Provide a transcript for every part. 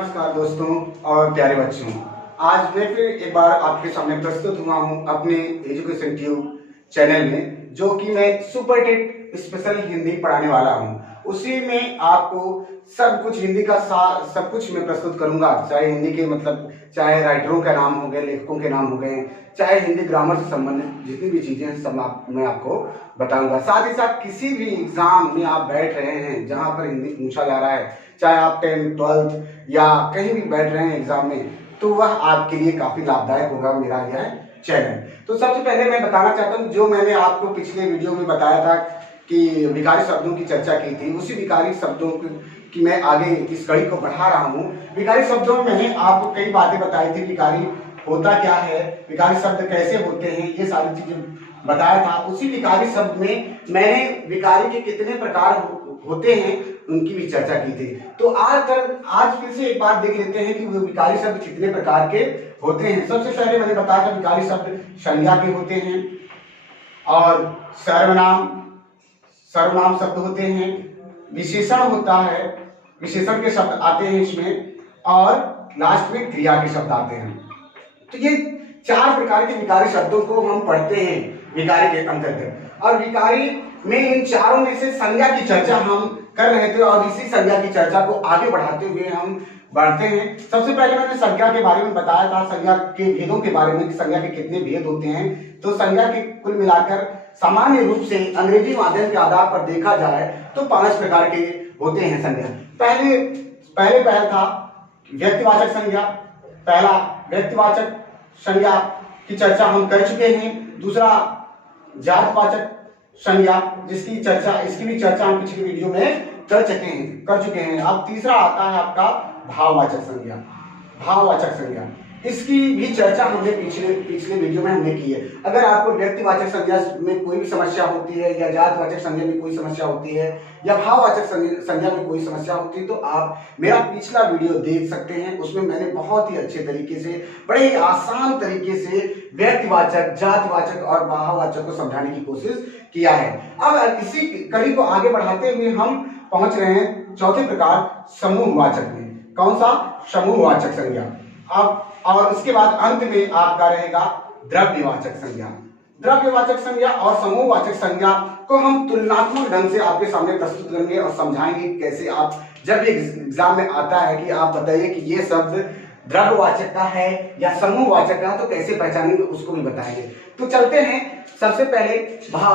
नमस्कार दोस्तों और प्यारे बच्चों। आज मैं फिर एक बार आपके सामने प्रस्तुत हुआ हूँ अपने एजुकेशन ट्यूब चैनल में, जो कि मैं सुपर टेट स्पेशल हिंदी पढ़ाने वाला हूँ। उसी में आपको सब कुछ हिंदी का सब कुछ मैं प्रस्तुत करूंगा, चाहे हिंदी के चाहे राइटरों का नाम हो गए, लेखकों के नाम हो गए, चाहे हिंदी ग्रामर से संबंधित जितनी भी चीजें हैं सब मैं आपको बताऊंगा। साथ ही साथ किसी भी एग्जाम में आप बैठ रहे हैं जहां पर हिंदी पूछा जा रहा है, चाहे आप 10th 12th या कहीं भी बैठ रहे हैं एग्जाम में, तो वह आपके लिए काफी लाभदायक होगा मेरा यह चैनल। तो सबसे पहले मैं बताना चाहता हूँ, जो मैंने आपको पिछले वीडियो में बताया था कि विकारी शब्दों की चर्चा की थी, उसी विकारी शब्दों की मैं आगे इस कड़ी को बढ़ा रहा हूँ। विकारी शब्दों में मैंने आपको कई बातें बताई थी, विकारी होता क्या है, विकारी शब्द कैसे होते हैं, ये सारी चीजें बताया था। उसी विकारी शब्द में मैंने विकारी के कितने प्रकार होते हैं उनकी भी चर्चा की थी। तो आज फिर से एक बार देख लेते हैं कि वो विकारी शब्द कितने प्रकार के होते हैं। सबसे पहले मैंने बताया था विकारी शब्द संज्ञा के होते हैं और सर्वनाम शब्द होते हैं, विशेषण होता है, विशेषण के शब्द आते हैं इसमें, और लास्ट में क्रिया के शब्द आते हैं। तो ये 4 प्रकार के विकारी शब्दों को हम पढ़ते हैं विकारी के अंतर्गत। और विकारी में इन चारों में से संज्ञा की चर्चा हम कर रहे थे और इसी संज्ञा की चर्चा को आगे बढ़ाते हुए हम बढ़ते हैं। सबसे पहले मैंने संज्ञा के बारे में बताया था, संज्ञा के भेदों के बारे में कि संज्ञा के कितने भेद होते हैं। तो संज्ञा के कुल मिलाकर सामान्य रूप से अंग्रेजी माध्यम के आधार पर देखा जाए तो 5 प्रकार के होते हैं संज्ञा। पहले था व्यक्तिवाचक संज्ञा। पहला व्यक्तिवाचक संज्ञा की चर्चा हम कर चुके हैं। दूसरा जातवाचक संज्ञा, इसकी भी चर्चा हम पिछली वीडियो में कर चुके हैं। अब तीसरा आता है आपका भाववाचक संज्ञा। इसकी भी चर्चा हमने पिछले वीडियो में हमने की है। अगर आपको व्यक्तिवाचक संज्ञा में कोई भी समस्या होती है, या जातवाचक संज्ञा में कोई समस्या होती है, या भाववाचक संज्ञा में कोई समस्या होती है, तो आप मेरा पिछला वीडियो देख सकते हैं। उसमें मैंने बहुत ही अच्छे तरीके से, बड़े ही आसान तरीके से व्यक्तिवाचक, जातवाचक और भाववाचक को समझाने की कोशिश किया है। अब इसी कड़ी को आगे बढ़ाते हुए हम पहुंच रहे हैं चौथे प्रकार समूहवाचक में। कौन सा? समूहवाचक संज्ञा। अब और उसके बाद अंत में आपका रहेगा द्रव्यवाचक संज्ञा। द्रव्यवाचक संज्ञा और समूहवाचक संज्ञा को हम तुलनात्मक ढंग से आपके सामने प्रस्तुत करेंगे और समझाएंगे कैसे आप, जब एग्जाम में आता है कि आप बताइए कि ये शब्द द्रव्यवाचक का है या समूहवाचक का, तो कैसे पहचानेंगे उसको भी बताएंगे। तो चलते हैं। सबसे पहले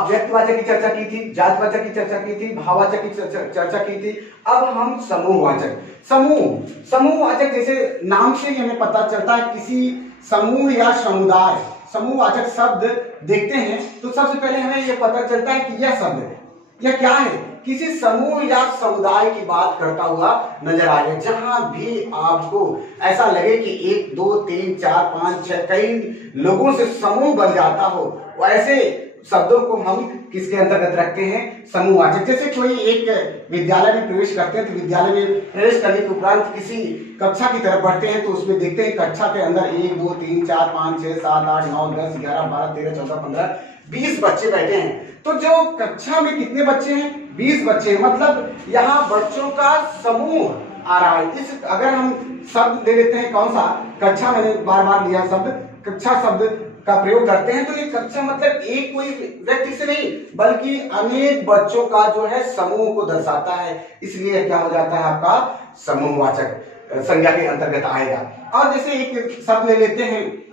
व्यक्तिवाचक की चर्चा की थी, जातवाचक की चर्चा की थी, भाववाचक की चर्चा की थी। अब हम समूहवाचक, समूहवाचक जैसे नाम से ही हमें पता चलता है किसी समूह या समुदाय। समूहवाचक शब्द देखते हैं तो सबसे पहले हमें यह पता चलता है कि यह शब्द यह क्या है, किसी समूह या समुदाय की बात करता हुआ नजर आ रहा है। जहां भी आपको ऐसा लगे कि 1 2 3 4 5 6 कई लोगों से समूह बन जाता हो, वैसे शब्दों को हम किसके अंतर्गत रखते हैं? समूहवाचक। जैसे कोई एक विद्यालय में प्रवेश करते हैं, तो विद्यालय में प्रवेश करने के उपरांत किसी कक्षा की तरफ बढ़ते हैं, तो उसमें देखते हैं कक्षा के अंदर 1 2 3 4 5 6 7 8 9 10 11 12 13 14 15 20 बच्चे बैठे हैं। तो जो कक्षा में कितने बच्चे हैं? 20 बच्चे हैं। मतलब यहाँ बच्चों का समूह आ रहा है। अगर हम शब्द ले लेते हैं, कौन सा? कक्षा, मैंने बार लिया शब्द, कक्षा शब्द का प्रयोग करते हैं, तो ये कक्षा मतलब एक कोई व्यक्ति से नहीं बल्कि अनेक बच्चों का जो है समूह को दर्शाता है। इसलिए क्या हो जाता है आपका समूहवाचक संज्ञा के अंतर्गत आएगा। और जैसे एक शब्द ले लेते हैं,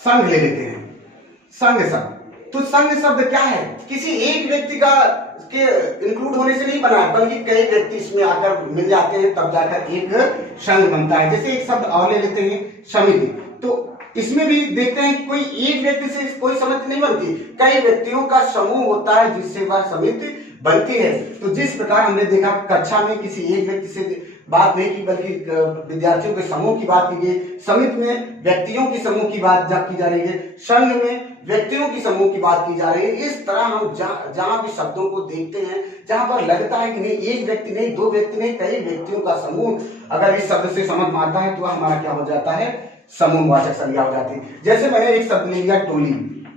संघ ले लेते हैं, संघ शब्द। तो संघ शब्द क्या है? किसी एक व्यक्ति का के इंक्लूड होने से नहीं बना है, बल्कि कई व्यक्ति इसमें आकर मिल जाते हैं, तब जाकर एक संघ बनता है। जैसे एक शब्द और ले लेते हैं, समिति। तो इसमें भी देखते हैं कि कोई एक व्यक्ति से कोई समिति नहीं बनती, कई व्यक्तियों का समूह होता है जिससे वह समिति बनती है। तो जिस प्रकार हमने देखा कक्षा में किसी एक व्यक्ति से बात नहीं की, बल्कि विद्यार्थियों के समूह की बात की गई, समिति में व्यक्तियों की समूह की बात की जा रही है, संघ में व्यक्तियों की समूह की बात की जा रही है। इस तरह हम जहां भी शब्दों को देखते हैं, जहां पर लगता है कि नहीं एक व्यक्ति नहीं, 2 व्यक्ति नहीं, कई व्यक्तियों का समूह अगर इस शब्द से समझ में आता है, तो हमारा क्या हो जाता है? समूहवाचक संज्ञा हो जाती है। जैसे मैंने एक शब्द ले लिया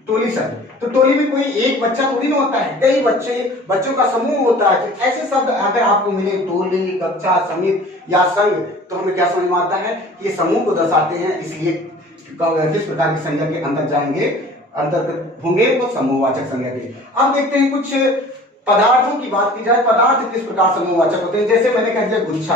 टोली शब्द। तो टोली में कोई एक बच्चा थोड़ी ना होता है, कई बच्चों का समूह होता है। तो ऐसे शब्द अगर आपको मिले, टोली, कक्षा, समिति या संघ, तो हमें क्या समझ में आता है कि ये समूह को दर्शाते हैं, इसलिए किस प्रकार की संज्ञा के अंदर जाएंगे, अंतर्गत होंगे वो समूहवाचक संज्ञा के। अब देखते हैं कुछ पदार्थों की बात की जाए, पदार्थ किस प्रकार समूहवाचक होते हैं। जैसे मैंने कह दिया गुच्छा,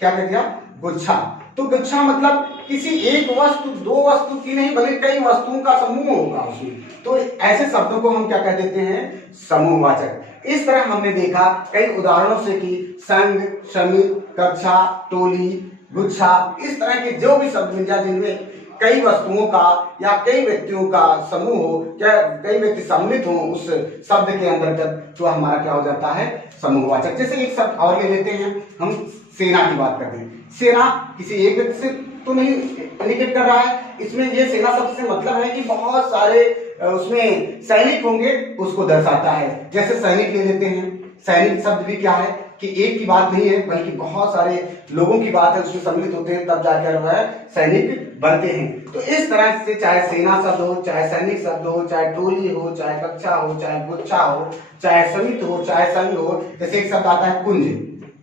क्या कह दिया, गुच्छा। तो गुच्छा मतलब किसी एक वस्तु, दो वस्तु की नहीं बल्कि कई वस्तुओं का समूह होगा उसमें, तो ऐसे शब्दों को हम क्या कह देते हैं, समूहवाचक। इस तरह हमने देखा कई उदाहरणों से कि संघ, समिति, कक्षा, टोली, गुच्छा, इस तरह के जो भी शब्द मिल जाए जिनमें कई वस्तुओं का या कई व्यक्तियों का समूह हो या कई व्यक्ति सम्मिलित हो उस शब्द के अंतर्गत, तो हमारा क्या हो जाता है, समूहवाचक। जैसे एक शब्द और ले लेते हैं हम, सेना की बात करते हैं। सेना किसी एक व्यक्ति से तो नहीं इंडिकेट कर रहा है, इसमें ये सेना शब्द से मतलब है कि बहुत सारे उसमें सैनिक होंगे, उसको दर्शाता है। जैसे सैनिक ले लेते हैं, सैनिक शब्द भी क्या है कि एक की बात नहीं है बल्कि बहुत सारे लोगों की बात है, उसमें सम्मिलित होते हैं तब जाकर वह सैनिक बनते हैं। तो इस तरह से चाहे सेना शब्द हो, चाहे सैनिक शब्द हो, चाहे टोली हो, चाहे कक्षा हो, चाहे गुच्छा हो, चाहे समिति हो, चाहे संघ हो। जैसे एक शब्द आता है कुंज,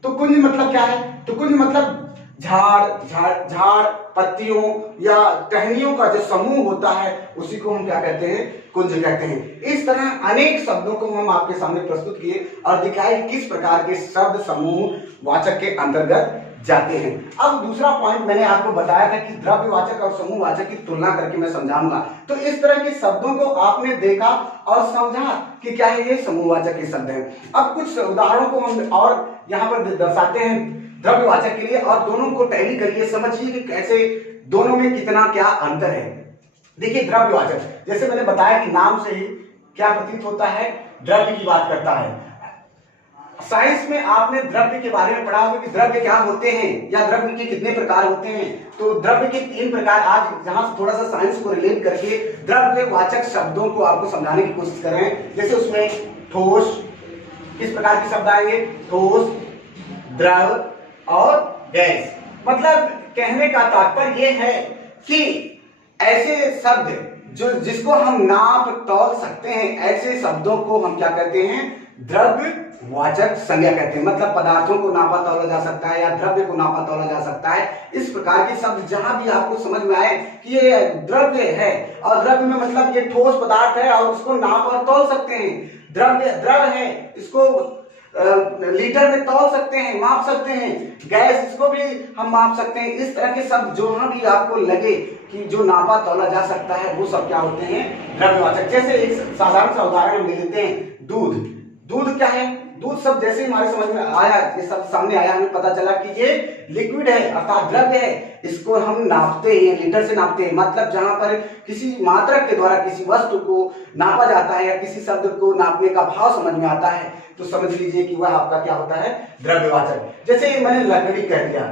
तो कुंज मतलब क्या है, तो कुंज मतलब झाड़ पत्तियों या टहनियों का जो समूह होता है उसी को हम क्या कहते हैं, कुंज कहते हैं। इस तरह अनेक शब्दों को हम आपके सामने प्रस्तुत किए और दिखाए किस प्रकार के शब्द समूह वाचक के अंतर्गत जाते हैं। अब दूसरा पॉइंट मैंने आपको बताया था कि द्रव्यवाचक और समूहवाचक की तुलना करके मैं समझाऊंगा। तो इस तरह के शब्दों को आपने देखा और समझा कि क्या है, ये समूहवाचक के शब्द हैं। अब कुछ उदाहरणों को हम और यहाँ पर दर्शाते हैं द्रव्यवाचक के लिए, और दोनों को टैली करिए, समझिए कि कैसे दोनों में कितना क्या अंतर है। देखिए द्रव्यवाचक, जैसे मैंने बताया कि नाम से ही क्या प्रतीत होता है, द्रव्य की बात करता है। साइंस में आपने द्रव्य के बारे में पढ़ा होगा कि द्रव्य क्या होते हैं या द्रव्य के कितने प्रकार होते हैं। तो द्रव्य के 3 प्रकार, आज जहां थोड़ा सा साइंस को रिलेट करके द्रव्यवाचक शब्दों को आपको समझाने की कोशिश कर रहे हैं। जैसे उसमें ठोस, किस प्रकार के शब्द आएंगे, ठोस, द्रव और गैस। मतलब कहने का तात्पर्य यह है कि ऐसे शब्द जिसको हम नाप तौल सकते हैं, ऐसे शब्दों को हम क्या कहते हैं, द्रव्यवाचक संज्ञा कहते हैं। मतलब पदार्थों को नापा तौला जा सकता है या द्रव्य को नापा तौला जा सकता है। इस प्रकार के शब्द जहां भी आपको समझ में आए कि ये द्रव्य है, और द्रव्य में मतलब ये ठोस पदार्थ है और उसको नाप और तौल सकते हैं। द्रव है, इसको लीटर में तौल सकते हैं, माप सकते हैं। गैस, इसको भी हम माप सकते हैं। इस तरह के शब्द जहां भी आपको लगे कि जो नापा तौला जा सकता है, वो सब क्या होते हैं, द्रव्यवाचक। जैसे एक साधारण सा उदाहरण हम ले लेते हैं, दूध। दूध क्या है, दूध शब्द जैसे ही हमारे समझ में आया, ये सब सामने आया, हमें पता चला कि ये लिक्विड है अर्थात द्रव्य है। इसको हम नापते हैं, लीटर से नापते हैं। मतलब जहां पर किसी मात्रक के द्वारा किसी वस्तु को नापा जाता है या किसी शब्द को नापने का भाव समझ में आता है, तो समझ लीजिए कि वह आपका क्या होता है, द्रव्यवाचक। जैसे मैंने लकड़ी कह दिया,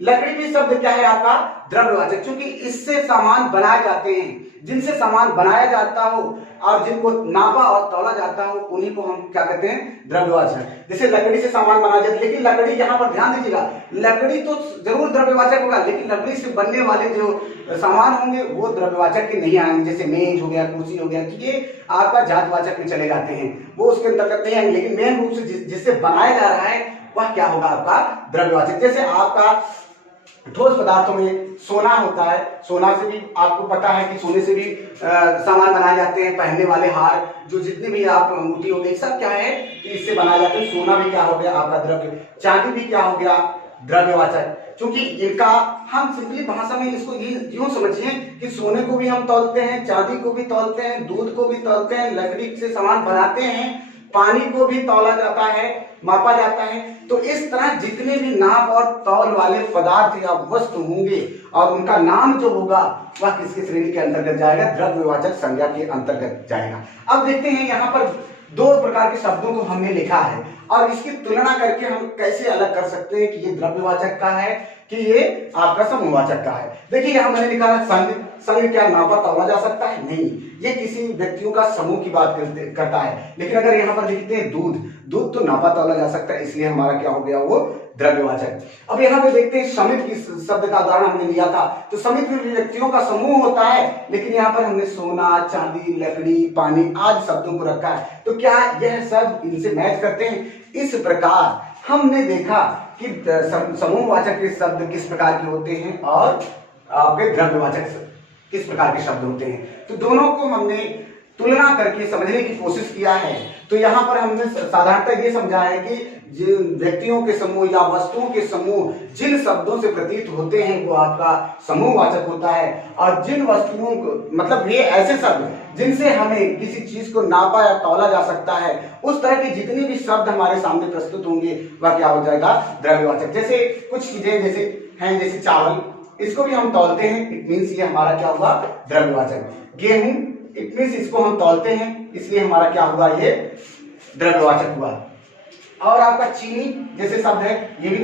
लकड़ी भी शब्द क्या है आपका, द्रव्यवाचक, क्योंकि इससे सामान बनाए जाते हैं। जिनसे सामान बनाया जाता हो और जिनको नापा और तौला जाता हो, उन्हीं को हम क्या कहते हैं, द्रव्यवाचक। जैसे लकड़ी से सामान बनाया जाता है, लेकिन लकड़ी, यहाँ पर ध्यान दीजिएगा, लकड़ी तो जरूर द्रव्यवाचक होगा, लेकिन लकड़ी से बनने वाले जो सामान होंगे वो द्रव्यवाचक के नहीं आएंगे। जैसे मेज हो गया, कुर्सी हो गया, तो ये आपका जातवाचक में चले जाते हैं, वो उसके अंतर्गत नहीं आएंगे। लेकिन मेन रूप से जिससे बनाया जा रहा है वह क्या होगा, आपका द्रव्यवाचक। जैसे आपका ठोस पदार्थों में सोना होता है, सोना से भी आपको पता है कि सोने से भी सामान बनाए जाते हैं, पहनने वाले हार, जो जितने भी आप अंगूठी हो गई, सब क्या है कि इससे बनाए जाते हैं। सोना भी क्या हो गया आपका द्रव्य, चांदी भी क्या हो गया, द्रव्यवाचक। क्योंकि इनका हम सिंपली भाषा में इसको यूं समझिए कि सोने को भी हम तौलते हैं, चांदी को भी तौलते हैं, दूध को भी तौलते हैं, लकड़ी से सामान बनाते हैं, पानी को भी तौला जाता है, मापा जाता है। तो इस तरह जितने भी नाप और तौल वाले पदार्थ या वस्तु होंगे और उनका नाम जो होगा वह किसकी श्रेणी के अंतर्गत जाएगा, द्रव्यवाचक संज्ञा के अंतर्गत जाएगा। अब देखते हैं यहाँ पर 2 प्रकार के शब्दों को हमने लिखा है और इसकी तुलना करके हम कैसे अलग कर सकते हैं कि ये द्रव्यवाचक का है कि ये आपका समूहवाचक का है। देखिए यहाँ मैंने लिखा है संघ। संघ क्या नापा तौला जा सकता है? नहीं, ये किसी व्यक्तियों का समूह की बात करता है। लेकिन अगर यहाँ पर लिखते हैं दूध, दूध तो नापा तौला जा सकता है, इसलिए हमारा क्या हो गया वो द्रव्यवाचक। अब यहाँ पे देखते हैं समित की शब्द का उदाहरण हमने लिया था, तो समित में व्यक्तियों का समूह होता है, लेकिन यहाँ पर हमने सोना, चांदी, लकड़ी, पानी आदि शब्दों को रखा है। तो क्या यह सब इनसे मैच करते हैं? इस प्रकार हमने देखा कि समूहवाचक के शब्द किस प्रकार के होते हैं और आपके द्रव्यवाचक किस प्रकार के शब्द होते हैं। तो दोनों को हमने तुलना करके समझने की कोशिश किया है। तो यहाँ पर हमने साधारणतः ये समझा है कि जिन व्यक्तियों के समूह या वस्तुओं के समूह जिन शब्दों से प्रतीत होते हैं वो आपका समूहवाचक होता है, और जिन वस्तुओं को मतलब ये ऐसे शब्द जिनसे हमें किसी चीज को नापा या तौला जा सकता है, उस तरह के जितने भी शब्द हमारे सामने प्रस्तुत होंगे वह क्या हो जाएगा? द्रव्यवाचक। जैसे कुछ चीजें जैसे हैं, जैसे चावल, इसको भी हम तौलते हैं, इट मीन्स ये हमारा क्या हुआ? द्रव्यवाचक। गेहूं, इट मीन्स इसको हम तौलते हैं, इसलिए हमारा क्या हुआ? ये द्रव्यवाचक हुआ। और आपका चीनी जैसे शब्द है, ये भी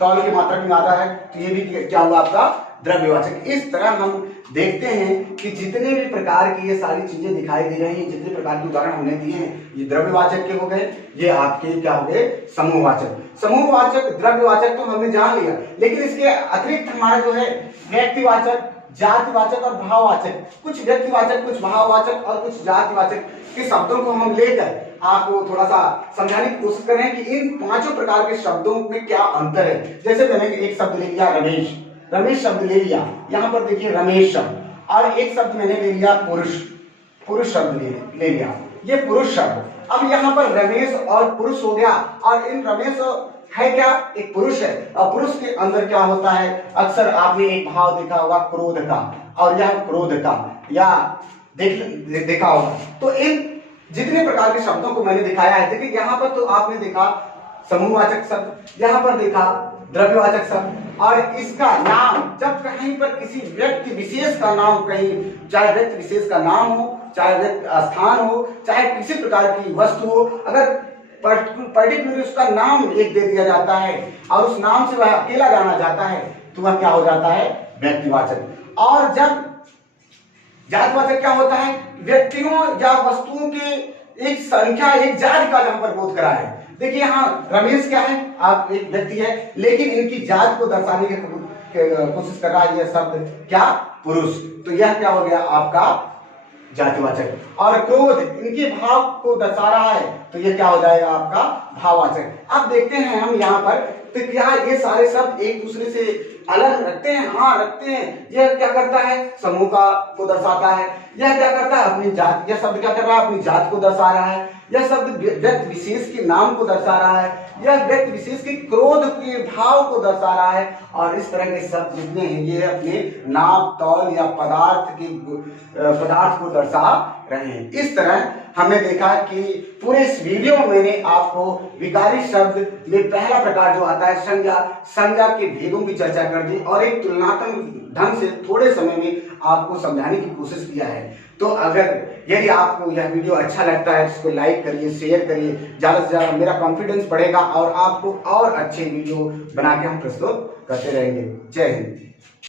तौल की मात्रा में आता है, तो ये भी क्या हुआ? आपका द्रव्यवाचक। इस तरह हम देखते हैं कि जितने भी प्रकार की ये सारी चीजें दिखाई दे रही हैं, जितने प्रकार के उदाहरण हमने दिए हैं, ये द्रव्यवाचक के हो गए, ये आपके क्या हो गए? समूहवाचक। समूहवाचक, द्रव्यवाचक तो हमने जान लिया, लेकिन इसके अतिरिक्त हमारा जो है व्यक्तिवाचक, जातिवाचक और भाववाचक, कुछ व्यक्तिवाचक, कुछ भाववाचक और कुछ जातिवाचक के शब्दों को हम लेकर आपको थोड़ा सा समझाने की कोशिश कर रहे हैं कि इन पांचों प्रकार के शब्दों में क्या अंतर है। जैसे मैंने एक शब्द ले लिया रमेश, रमेश शब्द ले लिया, यहाँ पर देखिए रमेश शब्द, और एक शब्द मैंने ले लिया पुरुष, पुरुष शब्द ले लिया, ये पुरुष शब्द। अब यहाँ पर रमेश और पुरुष हो गया, और इन रमेश है क्या? एक पुरुष है, और पुरुष के अंदर क्या होता है? अक्सर आपने एक भाव देखा होगा क्रोध का, और यह क्रोध का, या देखा होगा। तो इन जितने प्रकार के शब्दों को मैंने दिखाया है, देखिए यहाँ पर तो आपने देखा समूहवाचक शब्द, यहाँ पर देखा द्रव्यवाचक शब्द, और इसका नाम जब कहीं पर किसी व्यक्ति विशेष का नाम, कहीं चाहे व्यक्ति विशेष का नाम हो, चाहे व्यक्ति स्थान हो, चाहे किसी प्रकार की वस्तु हो, अगर पर्टिकुलर उसका नाम एक दे दिया जाता है और उस नाम से वह अकेला जाना जाता है, तो वह क्या हो जाता है? व्यक्तिवाचक। और जब जातिवाचक क्या होता है? व्यक्तियों या वस्तुओं के एक संख्या, एक जाति का जहां पर बोध करा है। देखिए यहाँ रमेश क्या है? आप एक व्यक्ति है, लेकिन इनकी जात को दर्शाने की कोशिश कर रहा है यह शब्द क्या? पुरुष। तो यह क्या हो गया? आपका जातिवाचक। और क्रोध इनके भाव को दर्शा रहा है, तो ये क्या हो जाएगा? आपका भाववाचक। अब देखते हैं हम यहाँ पर, तो क्या ये सारे शब्द एक दूसरे से अलग रखते हैं? हाँ रखते हैं। यह क्या करता है? समूह को दर्शाता है। यह क्या करता है? अपनी जात, यह शब्द क्या कर रहा है? अपनी जात को दर्शा रहा है। यह शब्द व्यक्ति विशेष के नाम को दर्शा रहा है। यह व्यक्ति विशेष के क्रोध के भाव को दर्शा रहा है। और इस तरह के शब्द जितने हैं ये अपने नाप, तौल या पदार्थ को दर्शा रहे हैं। इस तरह हमने देखा कि पूरे इस वीडियो में मैंने आपको विकारी शब्द में पहला प्रकार जो आता है संज्ञा, संज्ञा के भेदों की चर्चा कर दी, और एक तुलनात्मक ढंग से थोड़े समय में आपको समझाने की कोशिश किया है। तो अगर यदि आपको यह वीडियो अच्छा लगता है तो इसको लाइक करिए, शेयर करिए, ज़्यादा से ज़्यादा मेरा कॉन्फिडेंस बढ़ेगा और आपको और अच्छे वीडियो बना के हम प्रस्तुत करते रहेंगे। जय हिंद।